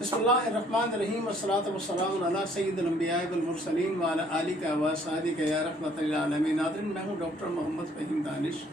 बिस्मिल्लाहिर्रहमानिर्रहीम अस्सलातु वस्सलामु अला सय्यिदिल अंबिया वल मुरसलीन व अला आलिका व असहाबिका या रहमतल लिल आलमीन। नाज़रीन, मैं हूँ डॉक्टर मोहम्मद फ़हीम दानिश।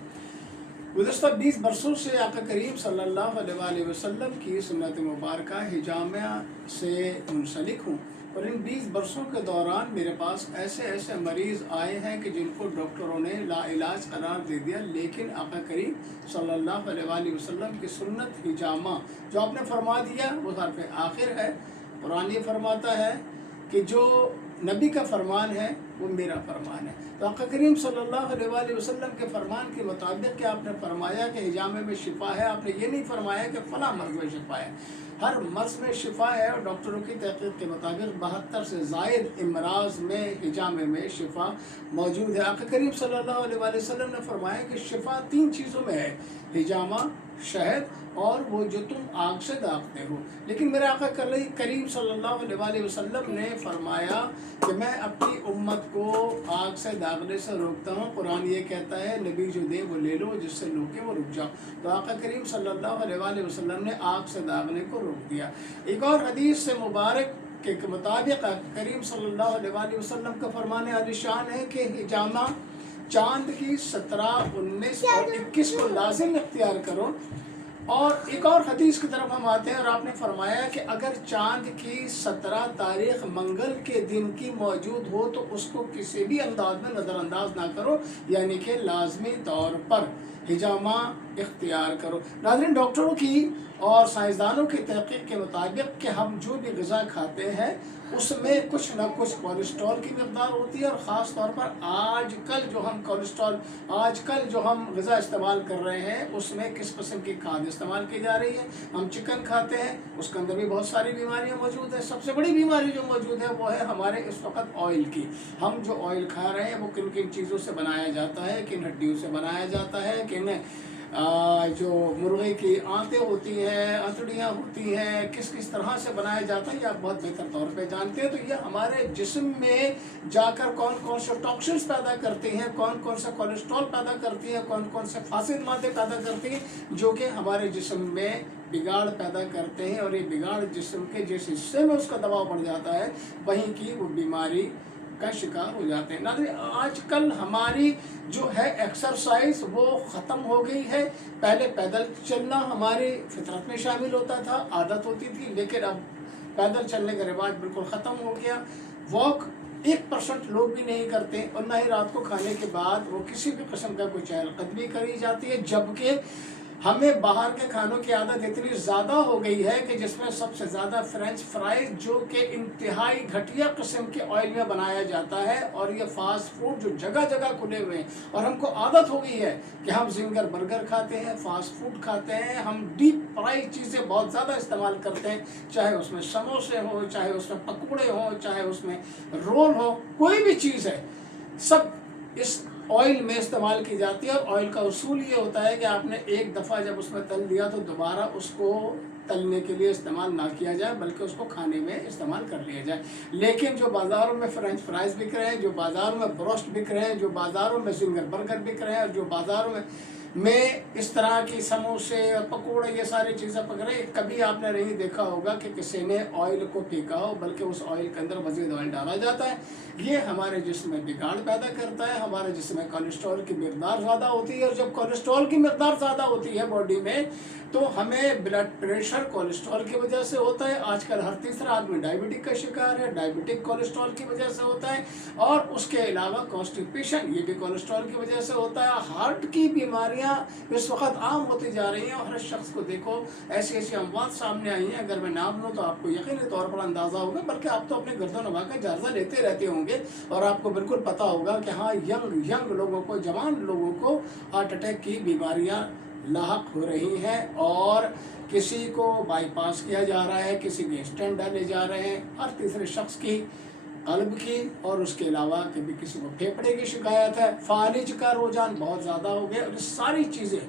गुज़श्ता 20 बरसों से आका करीम सल्लल्लाहु अलैहि वसल्लम की सुन्नत मुबारका हिजामा से मुंसलिक हूँ, और इन 20 बरसों के दौरान मेरे पास ऐसे ऐसे मरीज़ आए हैं कि जिनको डॉक्टरों ने लाइलाज करार दे दिया, लेकिन आका करीम सल्लल्लाहु अलैहि वसल्लम की सुन्नत हिजामा जो आपने फरमा दिया वो हरफ आखिर है। कुरान ये फरमाता है कि जो नबी का फरमान है वो मेरा फरमान है। तो आका करीम सल्लल्लाहु अलैहि वसल्लम के फरमान के मुताबिक कि आपने फरमाया कि हिजामे में शिफा है, आपने ये नहीं फरमाया कि फ़लाँ मर्ज़ में शिफा है। हर मर्ज़ में शिफा है, और डॉक्टरों की तहक़ीक़ के मुताबिक 72 से ज़ायद इमराज़ में हिजामे में शिफा मौजूद है। आका करीम सल्लल्लाहु अलैहि वसल्लम ने फरमाया कि शिफा 3 चीज़ों में है, हिजामा, शहद और वो जो तुम आग से दागते हो। लेकिन मेरे आका करीम सल्लल्लाहु अलैहि वसल्लम ने फरमाया कि मैं अपनी उम्मत को आग से दागने से रोकता हूँ। कुरान ये कहता है नबी जो दे वो ले लो, जिससे रोके वो रुक जाओ। तो आका करीम सल्लल्लाहु अलैहि वसल्लम ने आग से दागने को रोक दिया। एक और हदीस से मुबारक के मुताबिक करीम सल्लल्लाहु अलैहि वसल्लम का फरमान आलिशान है कि हिजामा चाँद की 17, 19 और 21 को लाजिम इख्तियार करो। और एक और हदीस की तरफ हम आते हैं, और आपने फरमाया कि अगर चाँद की 17 तारीख मंगल के दिन की मौजूद हो तो उसको किसी भी अंदाज में नज़रअंदाज ना करो, यानी कि लाजमी तौर पर हिजामा इख्तियार करो। नाज़रीन, डॉक्टरों की और साइंसदानों की तहक़ीक़ के मुताबिक कि हम जो भी ग़िज़ा खाते हैं उसमें कुछ ना कुछ कोलेस्ट्रॉल की मक़दार होती है, और ख़ास तौर पर आजकल जो हम ग़िज़ा इस्तेमाल कर रहे हैं उसमें किस किस्म की खाद इस्तेमाल की जा रही है। हम चिकन खाते हैं, उसके अंदर भी बहुत सारी बीमारियां मौजूद है। सबसे बड़ी बीमारी जो मौजूद है वो है हमारे इस वक्त ऑयल की। हम जो ऑयल खा रहे हैं वो किन किन चीज़ों से बनाया जाता है, किन हड्डियों से बनाया जाता है, किन जो मुर्गे की आंतें होती हैं, अंतड़ियाँ होती हैं, किस किस तरह से बनाया जाता है, ये आप बहुत बेहतर तौर पे जानते हैं। तो ये हमारे जिस्म में जाकर कौन कौन से टॉक्सिन्स पैदा करती हैं, कौन कौन सा कोलेस्ट्रॉल पैदा करती हैं, कौन कौन से फासिद मादे पैदा करती हैं, जो कि हमारे जिस्म में बिगाड़ पैदा करते हैं, और ये बिगाड़ जिस्म के जिस हिस्से में उसका दबाव बढ़ जाता है वहीं की वो बीमारी का शिकार हो जाते हैं। नाज़रीन, आजकल हमारी जो है एक्सरसाइज वो ख़त्म हो गई है। पहले पैदल चलना हमारी फितरत में शामिल होता था, आदत होती थी, लेकिन अब पैदल चलने का रिवाज बिल्कुल ख़त्म हो गया। वॉक 1% लोग भी नहीं करते, और ना ही रात को खाने के बाद वो किसी भी किस्म का कोई चहलकदमी करी जाती है। जबकि हमें बाहर के खानों की आदत इतनी ज़्यादा हो गई है कि जिसमें सबसे ज़्यादा फ्रेंच फ्राइज जो कि इंतहाई घटिया किस्म के ऑयल में बनाया जाता है, और ये फास्ट फूड जो जगह जगह खुले हुए हैं, और हमको आदत हो गई है कि हम जिंगर बर्गर खाते हैं, फास्ट फूड खाते हैं, हम डीप फ्राई चीज़ें बहुत ज़्यादा इस्तेमाल करते हैं, चाहे उसमें समोसे हो, चाहे उसमें पकौड़े हो, चाहे उसमें रोल हो, कोई भी चीज़ है सब इस ऑयल में इस्तेमाल की जाती है। और ऑयल का उसूल ये होता है कि आपने एक दफ़ा जब उसमें तल दिया तो दोबारा उसको तलने के लिए इस्तेमाल ना किया जाए, बल्कि उसको खाने में इस्तेमाल कर लिया जाए। लेकिन जो बाज़ारों में फ्रेंच फ्राइज़ बिक रहे हैं, जो बाज़ारों में ब्रोस्ट बिक रहे हैं, जो बाज़ारों में जिंगर बर्गर बिक रहे हैं, और जो बाज़ारों में इस तरह की समोसे और पकौड़े ये सारी चीज़ें पक रही, कभी आपने नहीं देखा होगा कि किसी ने ऑयल को फेंका हो, बल्कि उस ऑयल के अंदर मज़ीद ऑयल डाला जाता है। ये हमारे जिस्म में बिगाड़ पैदा करता है, हमारे जिस्म में कोलेस्ट्रॉल की मकदार ज़्यादा होती है, और जब कोलेस्ट्रॉल की मकदार ज़्यादा होती है बॉडी में तो हमें ब्लड प्रेशर कोलेस्ट्रॉल की वजह से होता है। आजकल हर तीसरा आदमी डायबिटिक का शिकार है, डायबिटिक कोलेस्ट्रॉल की वजह से होता है, और उसके अलावा कॉन्स्टिपेशन ये भी कोलेस्ट्रॉल की वजह से होता है। हार्ट की बीमारियां इस वक्त आम होती जा रही हैं, और हर शख्स को देखो ऐसी ऐसी अमवात सामने आई हैं। अगर मैं नाम लूँ तो आपको यकीनी तौर पर अंदाज़ा होगा, बल्कि आप तो अपने गर्दन नवा का जायज़ा लेते रहते होंगे, और आपको बिल्कुल पता होगा कि हाँ, यंग लोगों को, जवान लोगों को हार्ट अटैक की बीमारियाँ लाहक हो रही हैं, और किसी को बाईपास किया जा रहा है, किसी के स्टेंट डाले जा रहे हैं, हर तीसरे शख्स की कल्ब की, और उसके अलावा कभी किसी को फेफड़े की शिकायत है। फालिज का रुझान बहुत ज़्यादा हो गया, और ये सारी चीज़ें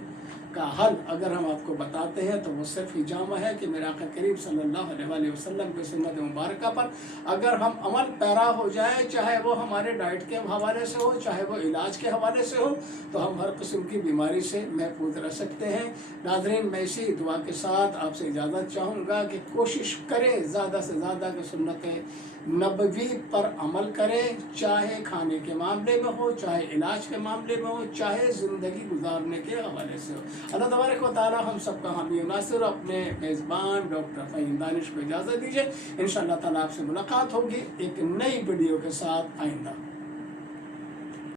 کا حل اگر ہم آپ کو بتاتے ہیں تو وہ صرف ہی جامع ہے کہ میرے آقا کریم صلی اللہ علیہ وآلہ وسلم کی سنت مبارکہ پر اگر ہم عمل پیرا ہو جائے، چاہے وہ ہمارے ڈائٹ کے حوالے سے ہو، چاہے وہ علاج کے حوالے سے ہو، تو ہم ہر قسم کی بیماری سے محفوظ رہ سکتے ہیں۔ ناظرین، میں اسی دعا کے ساتھ آپ سے اجازت چاہوں گا کہ کوشش کریں زیادہ سے زیادہ کہ سنت نبوی پر عمل کریں، چاہے کھانے کے معاملے میں ہو، چاہے علاج کے معاملے میں ہو، چاہے زندگی گزارنے کے حوالے سے ہو۔ اللہ تبارک و تعالی ہم سب کا حامی و ناصر، اپنے میزبان ڈاکٹر فہیم دانش کو اجازت دیجیے۔ انشاءاللہ تعالی آپ سے ملاقات ہوگی ایک نئی ویڈیو کے ساتھ آئندہ۔